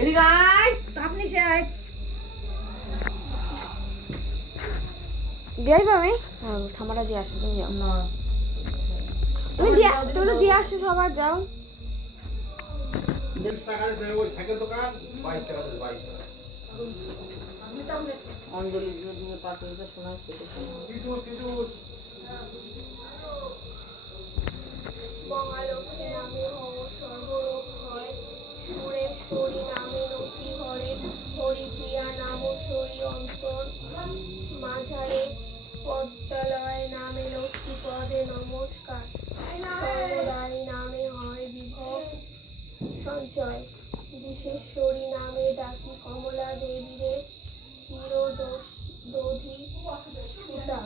এদিকে আয়, আপনি সে আয়। দিয়ে আমি ঠামাটা দিয়ে আসো, তুমি যাও। না তুমি দিয়ে আসো, সবার যাও। অঞ্জলি দিয়ে পাঠিয়ে শোনায় সেটা মহালক্ষ্মী নামে হব সর্বরোগ হয়, সুরেশ্বরী নামে নতি ঘরে, হরিপ্রিয়া নাম সরি অন্তর মাঝারে, পদ্মালয় নামে লক্ষ্মী পদে নমস্কার, সর্বদায়ী নামে হয় বিভব সঞ্চয়, বিশেশ্বরী নামে ডাকি কমলা দেবীরে, ক্ষীরদধি সুতা।